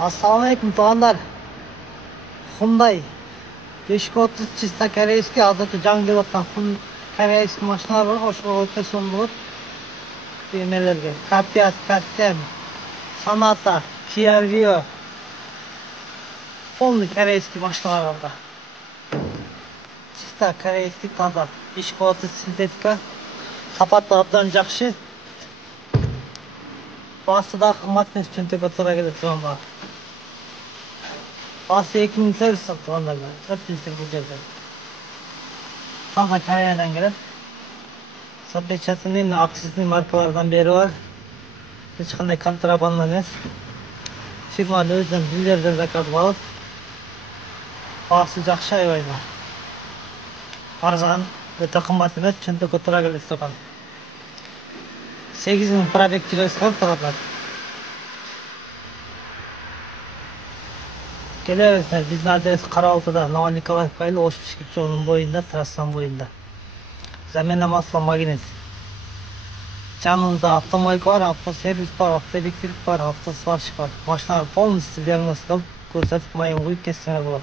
Assalamualaikum tuğanlar. Hyundai 530 чиста корейский азаты жаңы келіп жатқан корейский машиналар бар, ошоға өтө сом болот. Эмелерге K5, K7, Sonata, Kia Rio. Полный корейский машиналар бар. Чиста корейский таза. 530 синтетика. Сапаты абдан жакшы. Басы да кымбат эмес, чөнтөккө туура келет жолго. Bası 2000 servis sattı onlarla. 400 lira bu жерде. Таза Кореядан келет. Запечатанный акцизный маркалардан бери бар. Эч кандай контрабанда эмес. Фирманын өзүнөн дилерден заказ алып. Басы жакшы аябай. Арзан, өтө кымбат эмес, чөнтөккө туура келет турган. 8000 пробег жүрөсү бар. Келебезler, биздин адрес Кара-Алтыда, Новониколаев кайlı Ошбишкек жолунун боюнда, трассанын боюнда. Замена масла магнит. Жаныбызда автомойка бар, автосервис бар, автоэлектрик бар, автосварщик бар. Машиналар полностью диагностикалып, көрсөтүп, майын куюп кетсеңер болот.